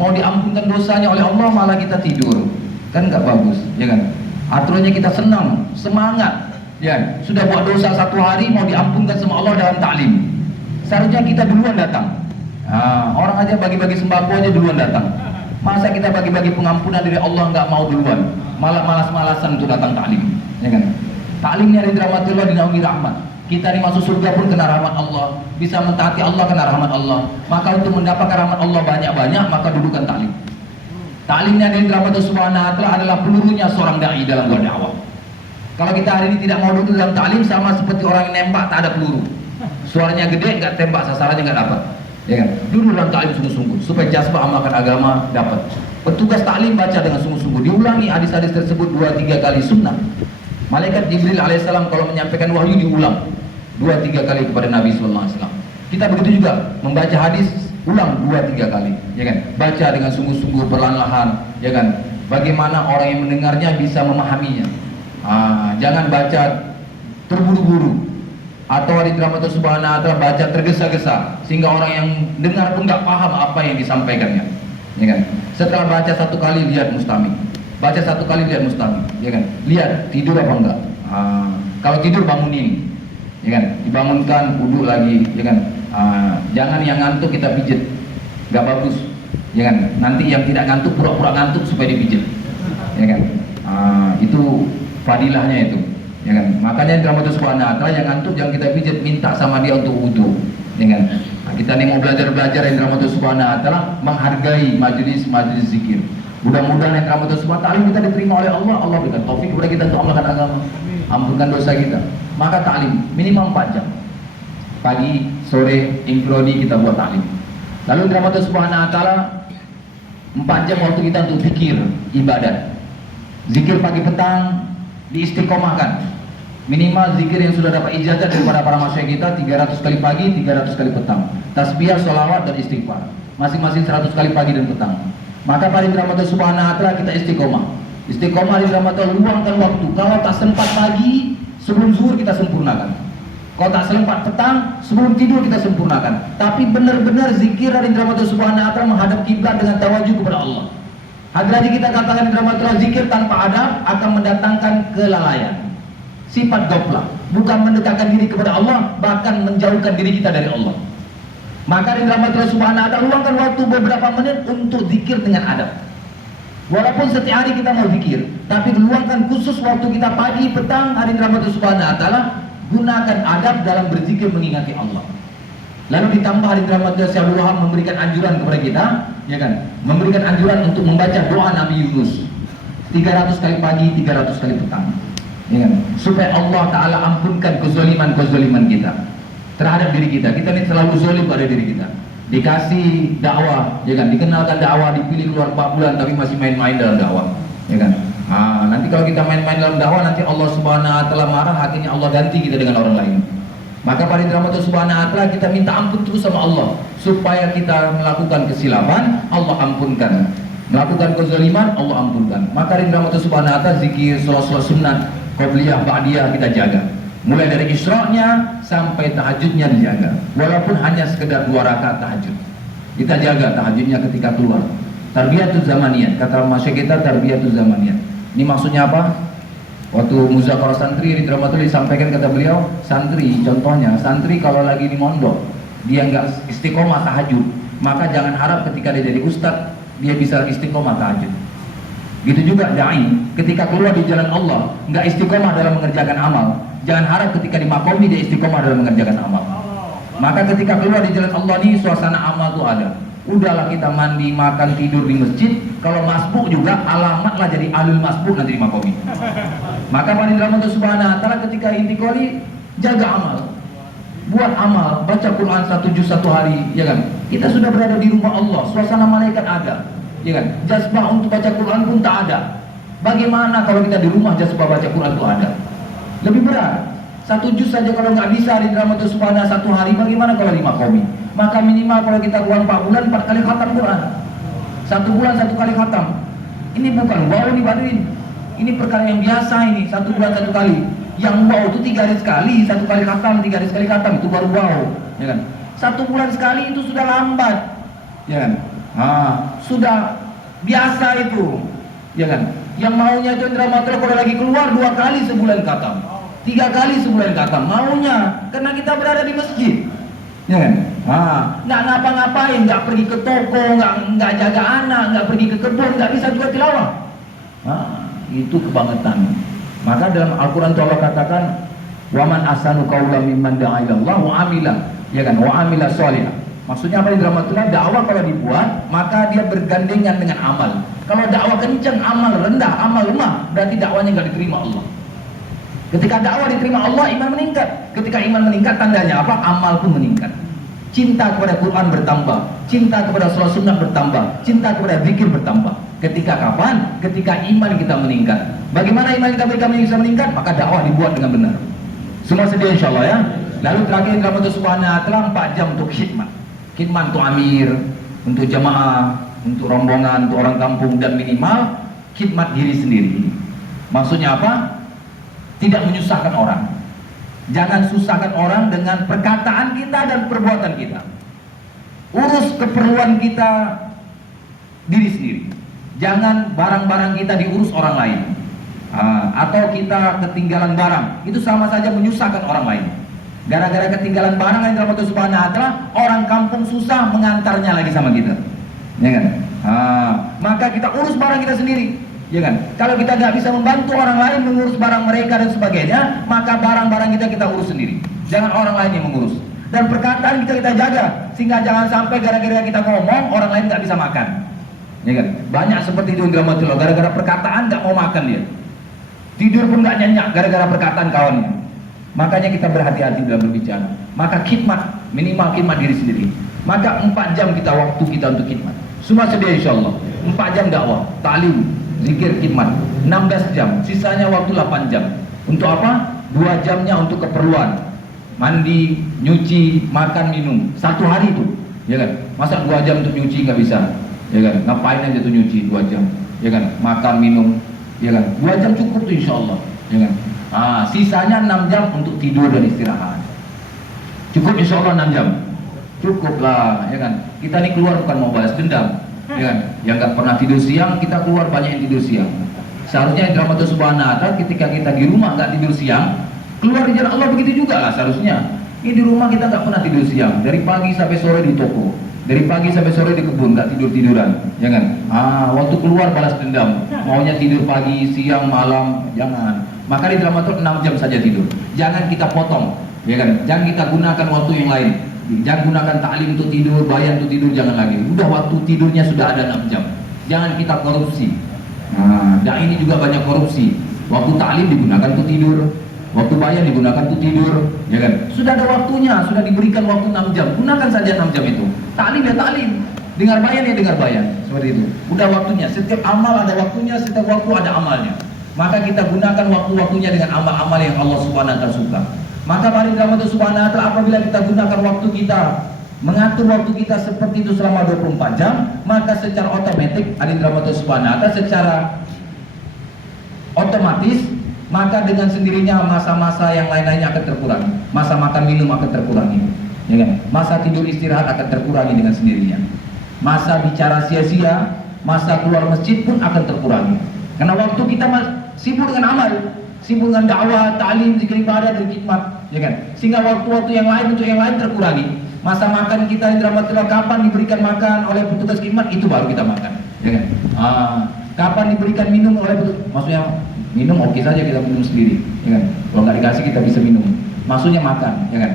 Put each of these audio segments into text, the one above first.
mau diampunkan dosanya oleh Allah malah kita tidur, kan nggak bagus, ya kan? Aturannya kita senang, semangat, ya. Sudah buat dosa 1 hari mau diampunkan sama Allah dalam taklim. Seharusnya kita duluan datang. Orang aja bagi-bagi sembako aja duluan datang. Masa kita bagi-bagi pengampunan dari Allah nggak mau duluan, malah malas-malasan untuk datang taklim, ya kan? Taklim ini ada dirahmati Allah, dinaungi rahmat. Kita ini masuk surga pun kena rahmat Allah, bisa mentaati Allah kena rahmat Allah. Maka untuk mendapatkan rahmat Allah banyak-banyak, maka dudukan taklim. Taklim ini ada dirahmati Subhanahu wa ta'ala adalah pelurunya seorang dai dalam berdakwah. Kalau kita hari ini tidak mau duduk dalam taklim, sama seperti orang yang nembak tak ada peluru. Suaranya gede, nggak tembak, sasarannya nggak dapat. Ya kan? Duduk dalam taklim sungguh-sungguh supaya jazbah amalkan agama dapat. Petugas taklim baca dengan sungguh-sungguh, diulangi hadis-hadis tersebut 2-3 kali sunnah. Malaikat Jibril alaihissalam kalau menyampaikan wahyu diulang 2-3 kali kepada Nabi sallallahu alaihi wasallam. Kita begitu juga membaca hadis ulang 2-3 kali, ya kan? Baca dengan sungguh-sungguh perlahan-lahan, ya kan? Bagaimana orang yang mendengarnya bisa memahaminya. Jangan baca terburu-buru. Atau hari rahmat Subhanahu wa ta'ala baca tergesa-gesa sehingga orang yang dengar pun nggak paham apa yang disampaikannya, ya kan? Setelah baca 1 kali lihat mustami, baca 1 kali lihat mustami, ya kan? Lihat tidur apa enggak. Kalau tidur bangunin, ya kan? Dibangunkan, wudu lagi, ya kan? Jangan yang ngantuk kita pijet, nggak bagus, ya kan? Nanti yang tidak ngantuk pura-pura ngantuk supaya dipijet, ya kan? Itu fadilahnya itu. Ya kan? Makanya dirahmati Subhanahu wa ta'ala yang ngantuk jangan kita pijat, minta sama dia untuk wudu, ya kan? Kita nih mau belajar yang dirahmati Subhanahu wa ta'ala menghargai majelis zikir. Mudah-mudahan yang dirahmati Subhanahu wa ta'ala kita diterima oleh Allah. Allah berikan taufik kepada kita untuk amalkan agama, ampunkan dosa kita. Maka taklim minimal 4 jam. Pagi, sore, infrodi kita buat taklim. Lalu dirahmati Subhanahu wa ta'ala 4 jam waktu kita untuk zikir, ibadat. Zikir pagi petang diistiqomahkan. Minimal zikir yang sudah dapat ijazah daripada para masyayikh kita 300 kali pagi, 300 kali petang. Tasbih, sholawat dan istighfar. Masing-masing 100 kali pagi dan petang. Maka pada dirahmati Subhanahu wa ta'ala kita istiqomah. Istiqomah dirahmati Allah, luangkan waktu. Kalau tak sempat pagi, sebelum zuhur kita sempurnakan. Kalau tak sempat petang, sebelum tidur kita sempurnakan. Tapi benar-benar zikir dari dirahmati Subhanahu wa ta'ala menghadap kiblat dengan tawajuh kepada Allah. Hadrati kita katakan dirahmati Allah, zikir tanpa adab akan mendatangkan kelalaian. Sifat gaflah, bukan mendekatkan diri kepada Allah, bahkan menjauhkan diri kita dari Allah. Maka di dalam Allah Subhanahu wa ta'ala luangkan waktu beberapa menit untuk zikir dengan adab. Walaupun setiap hari kita mau zikir, tapi luangkan khusus waktu kita pagi, petang, hari dalam Allah Subhanahu wa ta'ala, gunakan adab dalam berzikir mengingati Allah. Lalu ditambah hari dalam Allah Syekh Abdul Wahab memberikan anjuran kepada kita, ya kan? Memberikan anjuran untuk membaca doa Nabi Yunus 300 kali pagi, 300 kali petang. Ya kan? Supaya Allah Ta'ala ampunkan kezaliman kita terhadap diri kita. Kita ini selalu zalim pada diri kita. Dikasih dakwah, ya kan? Dikenalkan dakwah, dipilih keluar 4 bulan tapi masih main-main dalam dakwah, ya kan? Nanti kalau kita main-main dalam dakwah, nanti Allah Subhanahu wa ta'ala marah, akhirnya Allah ganti kita dengan orang lain. Maka pada rahmat Subhanahu wa ta'ala kita minta ampun terus sama Allah supaya kita melakukan kesilapan, Allah ampunkan. Melakukan kezaliman, Allah ampunkan. Maka dari rahmat Subhanahu wa ta'ala zikir, salat sunat, qabliyah, ba'diyah kita jaga. Mulai dari isyra'nya sampai tahajudnya dijaga. Walaupun hanya sekedar 2 rakaat tahajud, kita jaga tahajudnya ketika keluar. Tarbiyatuz zamaniyah, kata masyayikh kita tarbiyatuz zamaniyah. Ini maksudnya apa? Waktu muzakarah santri di Rahmatullah disampaikan, kata beliau, santri contohnya, santri kalau lagi di mondok dia nggak istiqomah tahajud, maka jangan harap ketika dia jadi ustadz dia bisa istiqomah tahajud. Gitu juga dai, ketika keluar di jalan Allah nggak istiqomah dalam mengerjakan amal, jangan harap ketika di makomi dia istiqomah dalam mengerjakan amal. Maka ketika keluar di jalan Allah ini suasana amal tuh ada. Udahlah kita mandi, makan, tidur di masjid. Kalau masbuk juga alamatlah jadi ahlul masbuk nanti di makomi. Maka pada rahmat Subhanahu wa ta'ala ketika intikoli jaga amal, buat amal, baca Quran 1 juz 1 hari, ya kan? Kita sudah berada di rumah Allah, suasana malaikat ada, ya kan? Jazbah untuk baca Quran pun tak ada. Bagaimana kalau kita di rumah jazbah baca Quran itu ada? Lebih berat. 1 juz saja kalau nggak bisa di rahmat Subhanahu 1 hari, bagaimana kalau di makomi? Maka minimal kalau kita keluar 4 bulan 4 kali khatam Quran. 1 bulan 1 kali khatam. Ini bukan wow nih Badrin. Ini perkara yang biasa ini, 1 bulan 1 kali. Yang wow itu 3 hari sekali, 1 kali khatam, 3 hari sekali khatam, itu baru wow, ya kan? 1 bulan sekali itu sudah lambat, ya kan? sudah biasa itu, ya kan? Yang maunya itu Indra Matra kalau lagi keluar 2 kali sebulan khatam, 3 kali sebulan khatam, maunya karena kita berada di masjid, ya kan? Nggak ngapa-ngapain, nggak pergi ke toko, nggak jaga anak, nggak pergi ke kebun, nggak bisa juga tilawah. Itu kebangetan. Maka dalam Al-Quran Allah katakan, waman asanu qawlan mimman da'a ila Allah wa amila, ya kan? Wa amila sholihah. Maksudnya apa? Dramaturgi dakwah kalau dibuat maka dia bergandengan dengan amal. Kalau dakwah kencang, amal rendah, amal lemah, berarti dakwahnya nggak diterima Allah. Ketika dakwah diterima Allah, iman meningkat. Ketika iman meningkat, tandanya apa? Amal pun meningkat. Cinta kepada Quran bertambah, cinta kepada sholat sunnah bertambah, cinta kepada zikir bertambah. Ketika kapan? Ketika iman kita meningkat. Bagaimana iman kita bisa meningkat? Maka dakwah dibuat dengan benar. Semua sedia insya Allah ya. Lalu terakhir dalam Subhanahu wa ta'ala 4 jam untuk khidmat. Khidmat untuk amir, untuk jamaah, untuk rombongan, untuk orang kampung, dan minimal khidmat diri sendiri. Maksudnya apa? Tidak menyusahkan orang. Jangan susahkan orang dengan perkataan kita dan perbuatan kita. Urus keperluan kita diri sendiri. Jangan barang-barang kita diurus orang lain. Atau kita ketinggalan barang, itu sama saja menyusahkan orang lain. Gara-gara ketinggalan barang yang dalam Subhanahu wa ta'ala, orang kampung susah mengantarnya lagi sama kita, ya kan? Maka kita urus barang kita sendiri, ya kan? Kalau kita nggak bisa membantu orang lain mengurus barang mereka dan sebagainya, maka barang-barang kita urus sendiri. Jangan orang lain yang mengurus. Dan perkataan kita jaga, sehingga jangan sampai gara-gara kita ngomong orang lain nggak bisa makan, ya kan? Banyak seperti itu yang dramaturgi, gara-gara perkataan nggak mau makan dia, tidur pun nggak nyenyak gara-gara perkataan kawannya. Makanya kita berhati-hati dalam berbicara. Maka khidmat, minimal khidmat diri sendiri. Maka 4 jam kita waktu kita untuk khidmat. Semua sedia insyaAllah. 4 jam dakwah, ta'lim, zikir, khidmat. 16 jam, sisanya waktu 8 jam. Untuk apa? 2 jamnya untuk keperluan, mandi, nyuci, makan, minum. 1 hari itu, ya kan? Masa 2 jam untuk nyuci nggak bisa, ya kan? Ngapain aja tuh nyuci 2 jam, ya kan? Makan, minum, ya kan? 2 jam cukup tuh insyaAllah, ya kan? Sisanya 6 jam untuk tidur dan istirahat. Cukup insya Allah 6 jam. Cukup lah, ya kan? Kita ini keluar bukan mau balas dendam, ya kan? Yang nggak pernah tidur siang, kita keluar banyak yang tidur siang. Seharusnya dalam Subhanahu wa ta'ala ketika kita di rumah nggak tidur siang, keluar di jalan Allah begitu juga lah seharusnya. Ini di rumah kita nggak pernah tidur siang, dari pagi sampai sore di toko, dari pagi sampai sore di kebun, nggak tidur-tiduran, ya kan? Waktu keluar balas dendam, maunya tidur pagi, siang, malam, jangan. Maka di dramaturg 6 jam saja tidur. Jangan kita potong, ya kan? Jangan kita gunakan waktu yang lain. Jangan gunakan taklim untuk tidur, bayan untuk tidur, jangan lagi. Udah waktu tidurnya sudah ada 6 jam. Jangan kita korupsi. Dan ini juga banyak korupsi. Waktu taklim digunakan untuk tidur, waktu bayan digunakan untuk tidur, ya kan? Sudah ada waktunya, sudah diberikan waktu 6 jam. Gunakan saja 6 jam itu. Taklim ya taklim, dengar bayan ya dengar bayan. Seperti itu. Udah waktunya. Setiap amal ada waktunya, setiap waktu ada amalnya. Maka kita gunakan waktu-waktunya dengan amal-amal yang Allah Subhanahu wa ta'ala suka. Maka mari dalam Subhanahu wa ta'ala apabila kita gunakan waktu kita, mengatur waktu kita seperti itu selama 24 jam, maka secara otomatis dalam Subhanahu wa ta'ala secara otomatis maka dengan sendirinya masa-masa yang lain-lainnya akan terkurangi. Masa makan minum akan terkurangi, ya kan? Masa tidur istirahat akan terkurangi dengan sendirinya. Masa bicara sia-sia, masa keluar masjid pun akan terkurangi. Karena waktu kita sibuk dengan amal, sibuk dengan dakwah, ta'lim, zikir ibadah dan khidmat, ya kan? Sehingga waktu-waktu yang lain untuk yang lain terkurangi. Masa makan kita yang dramaturgi kapan diberikan makan oleh petugas khidmat itu baru kita makan, ya kan? Kapan diberikan minum oleh petugas, maksudnya minum oke saja kita minum sendiri, ya kan? Kalau nggak dikasih kita bisa minum. Maksudnya makan, ya kan?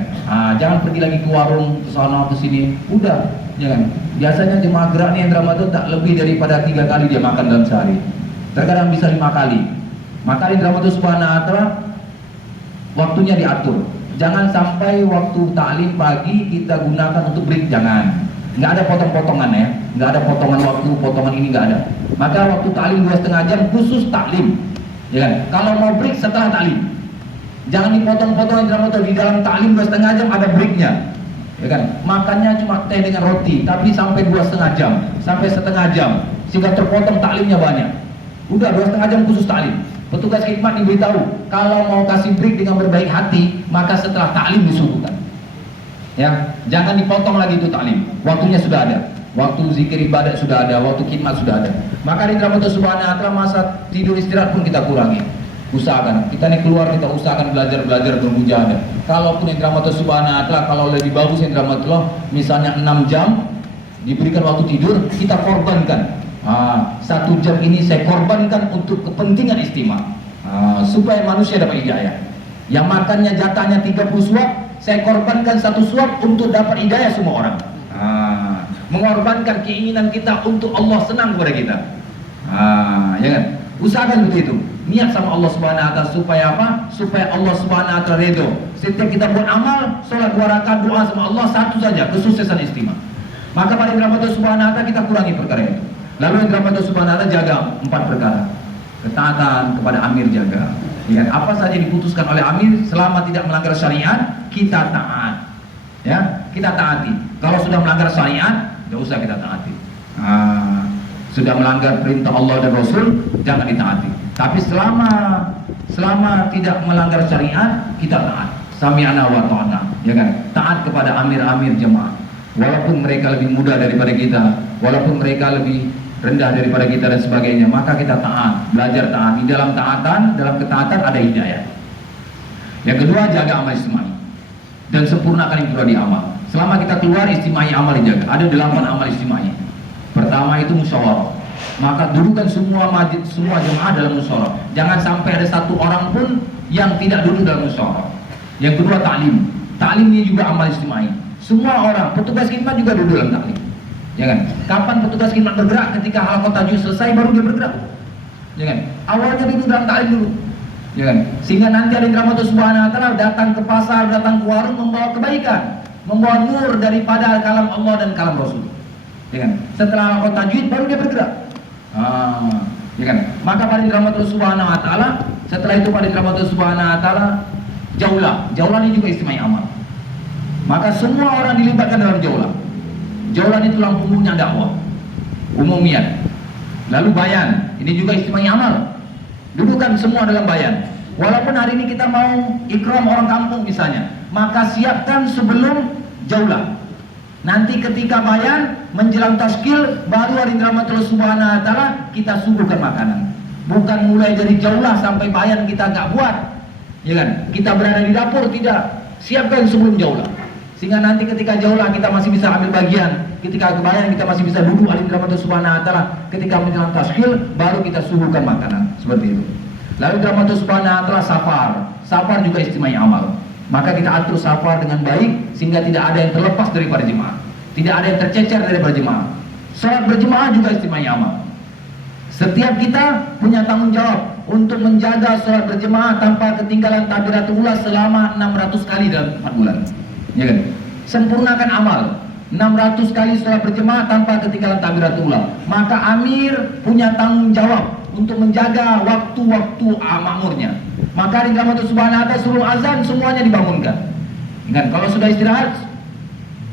Jangan pergi lagi ke warung, ke sana, ke sini. Udah, ya kan? Biasanya jemaah gerak nih yang dramaturgi tak lebih daripada 3 kali dia makan dalam sehari. Terkadang bisa 5 kali. Maka di dalam Subhanahu wa ta'ala waktunya diatur. Jangan sampai waktu taklim pagi kita gunakan untuk break, jangan. Nggak ada potong-potongan ya, nggak ada potongan waktu, potongan ini nggak ada. Maka waktu taklim 2,5 jam khusus taklim, ya kan? Kalau mau break setelah taklim, jangan dipotong-potong di dalam taklim 2,5 jam ada breaknya, ya kan? Makannya cuma teh dengan roti, tapi sampai 2,5 jam, sampai setengah jam, sehingga terpotong taklimnya banyak. Udah 2,5 jam khusus taklim. Petugas khidmat diberitahu kalau mau kasih break dengan berbaik hati, maka setelah taklim disuguhkan. Ya, jangan dipotong lagi itu taklim. Waktunya sudah ada. waktu zikir ibadat sudah ada, waktu khidmat sudah ada. Maka di rahmat Subhanahu wa taala masa tidur istirahat pun kita kurangi. Usahakan, kita nih keluar kita usahakan belajar bermujahadah. Kalaupun yang rahmat Subhanahu wa taala kalau lebih bagus yang rahmat Allah misalnya 6 jam diberikan waktu tidur, kita korbankan. 1 jam ini saya korbankan untuk kepentingan istimewa, supaya manusia dapat hidayah. Yang makannya jatahnya 30 suap, saya korbankan 1 suap untuk dapat hidayah semua orang. Mengorbankan keinginan kita untuk Allah senang kepada kita. Ya kan? Usahakan begitu. Niat sama Allah Subhanahu wa taala supaya apa? Supaya Allah Subhanahu wa taala ridho. Setiap kita buat amal, salat 2 rakaat doa sama Allah, 1 saja kesuksesan istimewa. Maka pada rahmat Subhanahu wa taala kita kurangi perkara itu. Lalu yang rahmat Subhanahu wa taala jaga 4 perkara. Ketaatan kepada amir jaga. Ya, apa saja diputuskan oleh amir selama tidak melanggar syariat, kita taat. Ya, kita taati. Kalau sudah melanggar syariat, tidak usah kita taati. Sudah melanggar perintah Allah dan Rasul, jangan ditaati. Tapi selama tidak melanggar syariat, kita taat. Sami'na wa ta'na, ya kan? Taat kepada amir-amir jemaah. Walaupun mereka lebih muda daripada kita, walaupun mereka lebih rendah daripada kita dan sebagainya, maka kita taat, belajar taat. Di dalam taatan, dalam ketaatan ada hidayah. Yang kedua, jaga amal istimai dan sempurnakan infradi amal. Selama kita keluar, istimai amal dijaga. Ada 8 amal istimai. Pertama itu musyawarah. Maka dudukkan semua jemaah dalam musyawarah. Jangan sampai ada 1 orang pun yang tidak duduk dalam musyawarah. Yang kedua, ta'lim. Ta'lim ini juga amal istimai. Semua orang, petugas khidmat juga duduk dalam ta'lim. Ya kan? Kapan petugas khidmat bergerak? Ketika halaqah tajwid selesai baru dia bergerak. Ya kan? Awalnya duduk dalam ta'lim dulu. Ya kan? Sehingga nanti ada rahmat Subhanahu wa taala datang ke pasar, datang ke warung membawa kebaikan, membawa nur daripada kalam Allah dan kalam Rasul. Ya kan? Setelah halaqah tajwid baru dia bergerak. Ya kan? Maka pada rahmat Subhanahu wa taala, setelah itu pada rahmat Subhanahu wa taala jaulah. Jaulah ini juga istimewa amal. Maka semua orang dilibatkan dalam jaulah. Jaulah ini tulang punggungnya dakwah, umumian. Lalu bayan, ini juga istimewa amal. Dudukkan semua dalam bayan. Walaupun hari ini kita mau ikram orang kampung misalnya, maka siapkan sebelum jaulah. Nanti ketika bayan menjelang taskil, baru hari rahmatullah subhanahu wa ta'ala kita suguhkan makanan. Bukan mulai dari jaulah sampai bayan kita nggak buat, ya kan? Kita berada di dapur, tidak. Siapkan sebelum jaulah. Sehingga nanti ketika jaulah kita masih bisa ambil bagian, ketika kebayang kita masih bisa duduk alim rahmatullah subhanahu wa ta'ala. Ketika menjelang taskil baru kita suguhkan makanan, seperti itu. Lalu rahmatullah subhanahu wa ta'ala safar. Safar juga istimewa amal. Maka kita atur safar dengan baik sehingga tidak ada yang terlepas daripada jemaah, tidak ada yang tercecer daripada jemaah. Salat berjemaah juga istimewa amal. Setiap kita punya tanggung jawab untuk menjaga salat berjemaah tanpa ketinggalan takbiratul ula selama 600 kali dalam 4 bulan. Ya kan? Sempurnakan amal 600 kali salat berjemaah tanpa ketinggalan takbiratul ula. Maka amir punya tanggung jawab untuk menjaga waktu-waktu makmurnya. Maka di rahmat subhanahu wa ta'ala suruh azan semuanya dibangunkan. Ingat, kalau sudah istirahat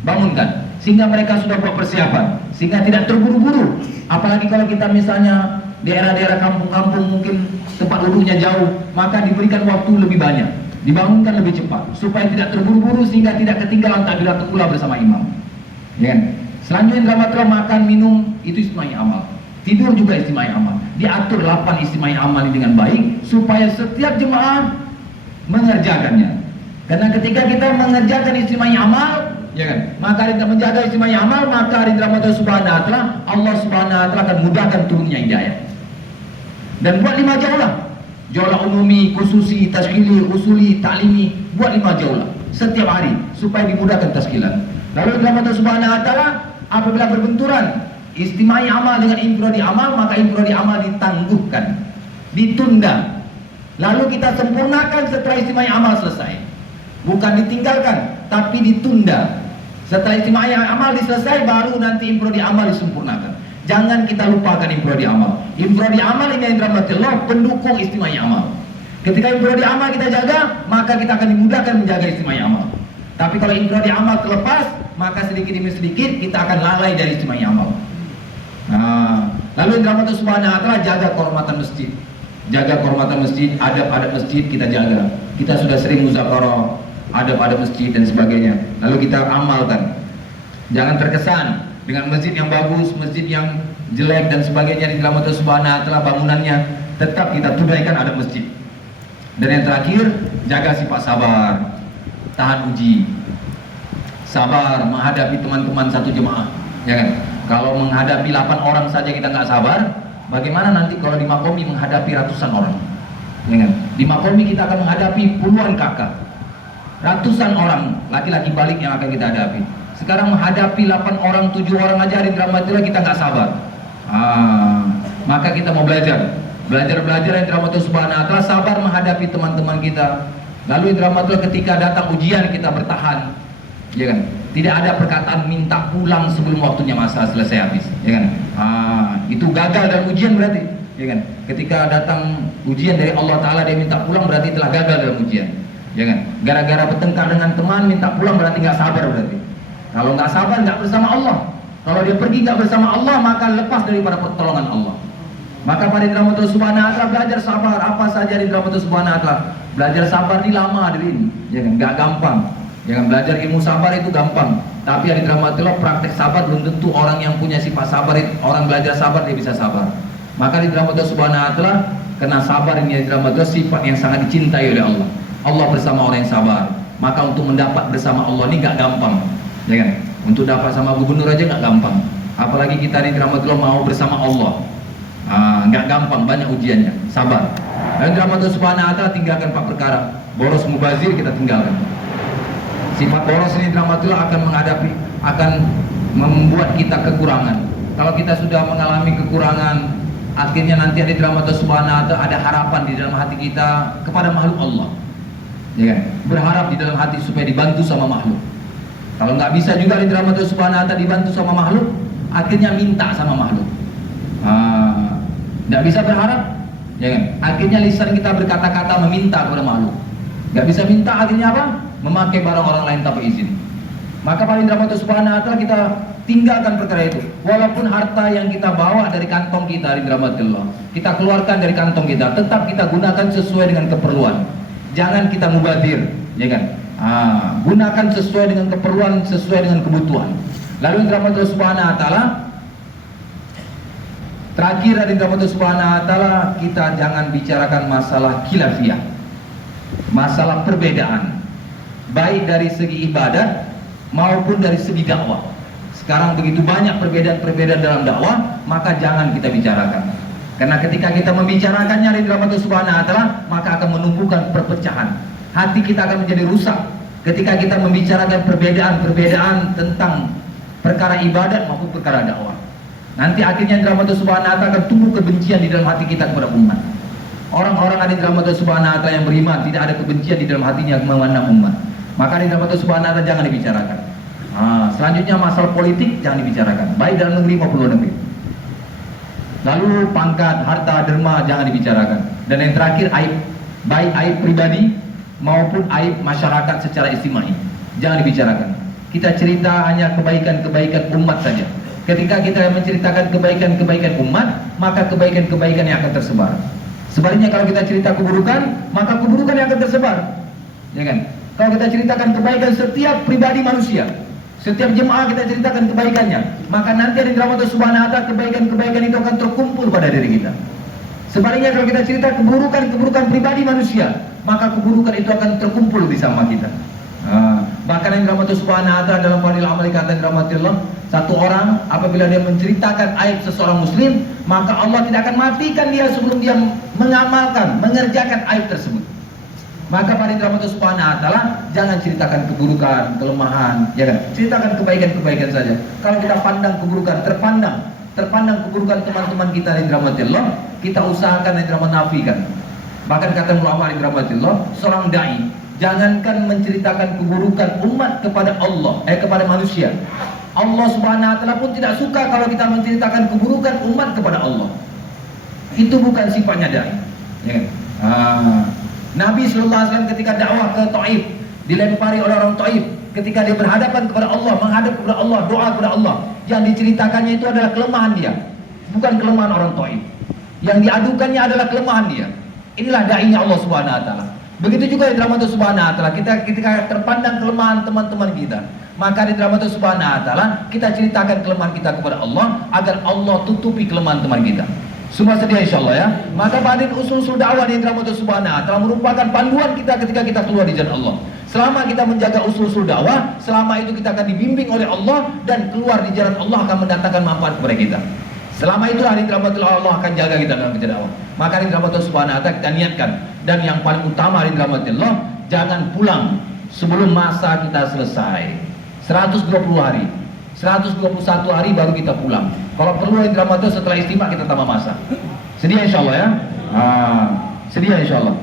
bangunkan sehingga mereka sudah buat persiapan, sehingga tidak terburu-buru. Apalagi kalau kita misalnya daerah-daerah kampung-kampung mungkin tempat duduknya jauh, maka diberikan waktu lebih banyak, dibangunkan lebih cepat supaya tidak terburu-buru sehingga tidak ketinggalan takbiratul ula bersama imam. Ya kan? Selanjutnya rahmatullah makan minum itu istimewa amal. Tidur juga istimewa amal. Diatur 8 istimewa amal ini dengan baik supaya setiap jemaah mengerjakannya. Karena ketika kita mengerjakan istimewa amal, ya kan, maka kita menjaga istimewa amal, maka di rahmat subhanahu wa ta'ala Allah subhanahu wa ta'ala akan mudahkan turunnya hidayah. Dan buat 5 jaulah. Jaulah umumi, khususi, tashkili, usuli, ta'limi, buat 5 jaulah setiap hari supaya dimudahkan taskilan. Lalu di rahmat subhanahu wa ta'ala apabila berbenturan istimewa amal dengan infradi amal, maka infradi amal ditangguhkan, ditunda. Lalu kita sempurnakan setelah istimewa amal selesai. Bukan ditinggalkan, tapi ditunda. Setelah istimewa amal selesai, baru nanti infradi amal disempurnakan. Jangan kita lupakan infradi amal. Infradi amal ini yang dirahmati Allah, pendukung istimewa amal. Ketika infradi amal kita jaga, maka kita akan dimudahkan menjaga istimewa amal. Tapi kalau infradi amal terlepas, maka sedikit demi sedikit kita akan lalai dari istimewa amal. Lalu rahmat subhanahu wa ta'ala jaga kehormatan masjid. Jaga kehormatan masjid, adab-adab masjid kita jaga. Kita sudah sering muzakarah adab-adab masjid dan sebagainya. Lalu kita amalkan. Jangan terkesan dengan masjid yang bagus, masjid yang jelek dan sebagainya di dalam Allah Subhanahu wa taala bangunannya, tetap kita tunaikan adab masjid. Dan yang terakhir, jaga sifat sabar, tahan uji, sabar menghadapi teman-teman satu jemaah, ya kan? Kalau menghadapi 8 orang saja kita nggak sabar, bagaimana nanti kalau di Makomi menghadapi ratusan orang, ya kan? Di Makomi kita akan menghadapi puluhan kakak, ratusan orang laki-laki balik yang akan kita hadapi. Sekarang menghadapi 8 orang, 7 orang aja di dramaturgi kita nggak sabar. Maka kita mau belajar yang dramaturgi Subhanahu wa taala, sabar menghadapi teman-teman kita. Lalu dramaturgi ketika datang ujian kita bertahan, ya kan? Tidak ada perkataan minta pulang sebelum waktunya masa selesai habis, ya kan? Itu gagal dalam ujian berarti, ya kan? Ketika datang ujian dari Allah Taala dia minta pulang berarti telah gagal dalam ujian, ya kan? Gara-gara bertengkar dengan teman minta pulang berarti nggak sabar berarti. Kalau nggak sabar nggak bersama Allah. Kalau dia pergi nggak bersama Allah maka lepas daripada pertolongan Allah. Maka pada dramaturgi Subhanahu wa taala belajar sabar apa saja di dramaturgi Subhanahu wa taala. Belajar sabar ini lama ini, ya kan? Nggak gampang. Ya kan, belajar ilmu sabar itu gampang, tapi di dramaturgi praktek sabar belum tentu orang yang punya sifat sabar, orang belajar sabar dia bisa sabar. Maka di dramaturgi Subhanahu wa taala kena sabar ini di dramaturgi sifat yang sangat dicintai oleh Allah. Allah bersama orang yang sabar. Maka untuk mendapat bersama Allah ini nggak gampang, ya kan? Untuk dapat sama gubernur aja nggak gampang, apalagi kita di dramaturgi mau bersama Allah. Nggak gampang, banyak ujiannya. Sabar. Dan dramaturgi Subhanahu wa taala tinggalkan 4 perkara. Boros mubazir kita tinggalkan. Sifat boros ini dramaturgi akan membuat kita kekurangan. Kalau kita sudah mengalami kekurangan, akhirnya nanti ada dramaturgi Subhanahu wa taala ada harapan di dalam hati kita kepada makhluk Allah, ya kan? Berharap di dalam hati supaya dibantu sama makhluk. Kalau nggak bisa juga di dramaturgi Subhanahu wa taala dibantu sama makhluk, akhirnya minta sama makhluk. Nggak bisa berharap, ya kan? Akhirnya lisan kita berkata-kata meminta kepada makhluk. Nggak bisa minta, akhirnya apa? Memakai barang orang lain tanpa izin. Maka paling dramaturgi Subhanahu wa taala kita tinggalkan perkara itu. Walaupun harta yang kita bawa dari kantong kita di dramaturgi, kita keluarkan dari kantong kita, tetap kita gunakan sesuai dengan keperluan. Jangan kita mubazir, ya kan? Gunakan sesuai dengan keperluan, sesuai dengan kebutuhan. Lalu dramaturgi Subhanahu wa taala terakhir dari dramaturgi Subhanahu wa taala, kita jangan bicarakan masalah khilafiyah, masalah perbedaan, baik dari segi ibadat maupun dari segi dakwah. Sekarang begitu banyak perbedaan-perbedaan dalam dakwah, maka jangan kita bicarakan. Karena ketika kita membicarakannya di dramaturgi Subhanahu wa taala, maka akan menumbuhkan perpecahan. Hati kita akan menjadi rusak ketika kita membicarakan perbedaan-perbedaan tentang perkara ibadat maupun perkara dakwah. Nanti akhirnya dramaturgi Subhanahu wa taala akan tumbuh kebencian di dalam hati kita kepada umat. Orang-orang ada di dramaturgi Subhanahu wa taala yang beriman tidak ada kebencian di dalam hatinya memandang umat. Maka di dramaturgi Subhanahu wa taala jangan dibicarakan. Selanjutnya masalah politik jangan dibicarakan, baik dalam negeri maupun luar negeri. Lalu pangkat, harta, derma jangan dibicarakan. Dan yang terakhir aib, baik aib pribadi maupun aib masyarakat secara istimai jangan dibicarakan. Kita cerita hanya kebaikan-kebaikan umat saja. Ketika kita menceritakan kebaikan-kebaikan umat, maka kebaikan-kebaikan yang akan tersebar. Sebaliknya kalau kita cerita keburukan, maka keburukan yang akan tersebar, ya kan? Kalau kita ceritakan kebaikan setiap pribadi manusia, setiap jemaah kita ceritakan kebaikannya, maka nanti di dramaturgi Subhanahu wa taala kebaikan-kebaikan itu akan terkumpul pada diri kita. Sebaliknya kalau kita cerita keburukan pribadi manusia, maka keburukan itu akan terkumpul bersama kita. Bahkan yang dramaturgi Subhanahu wa taala dalam Fadhil Amal kata dramaturgi, satu orang apabila dia menceritakan aib seseorang muslim, maka Allah tidak akan matikan dia sebelum dia mengerjakan aib tersebut. Maka pada dramaturgi Subhanahu wa taala jangan ceritakan keburukan, kelemahan, ya kan? Ceritakan kebaikan-kebaikan saja. Kalau kita pandang keburukan, terpandang keburukan teman-teman kita di dramaturgi, kita usahakan di nafikan. Bahkan kata ulama di dramaturgi, seorang dai jangankan menceritakan keburukan umat kepada Allah, kepada manusia. Allah Subhanahu wa taala pun tidak suka kalau kita menceritakan keburukan umat kepada Allah. Itu bukan sifatnya dai. Ya. Nabi sallallahu alaihi wasallam ketika dakwah ke Taif, dilempari oleh orang Taif, ketika dia berhadapan kepada Allah, menghadap kepada Allah, doa kepada Allah, yang diceritakannya itu adalah kelemahan dia, bukan kelemahan orang Taif. Yang diadukannya adalah kelemahan dia. Inilah dai-nya Allah Subhanahu wa taala. Begitu juga di dramaturgi Subhanahu wa taala, kita ketika terpandang kelemahan teman-teman kita, Maka di dalam Allah Subhanahu wa taala kita ceritakan kelemahan kita kepada Allah agar Allah tutupi kelemahan teman kita. Semua sedia insyaallah ya. Maka pada usul-usul dakwah di dalam Allah Subhanahu wa taala merupakan panduan kita ketika kita keluar di jalan Allah. Selama kita menjaga usul-usul dakwah, selama itu kita akan dibimbing oleh Allah dan keluar di jalan Allah akan mendatangkan manfaat kepada kita. Selama itu hari rahmatullah Allah akan jaga kita dalam kerja dakwah. Maka hari rahmatullah Subhanahu wa taala kita niatkan, dan yang paling utama hari rahmatullah jangan pulang sebelum masa kita selesai. 120 hari, 121 hari baru kita pulang. Kalau perlu hari rahmatullah setelah istimewa kita tambah masa. Sedia insyaallah ya. Sedia insyaallah.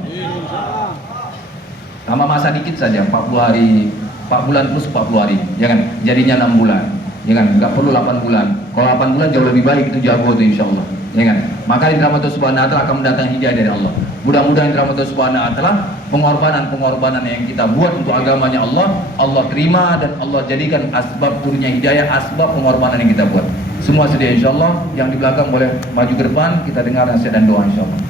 Tambah masa dikit saja, 40 hari, 4 bulan plus 40 hari, jangan jadinya 6 bulan, jangan, nggak perlu 8 bulan. Kalau 8 bulan jauh lebih baik, itu jago itu insyaallah, jangan. Maka di dalam Allah Subhanahu wa taala akan mendatangkan hidayah dari Allah. Mudah-mudahan di dalam Allah Subhanahu wa taala pengorbanan yang kita buat untuk agamanya Allah, Allah terima dan Allah jadikan asbab turunnya hidayah, asbab pengorbanan yang kita buat. Semua sedia insyaallah. Yang di belakang boleh maju ke depan, kita dengar nasihat dan doa insyaallah.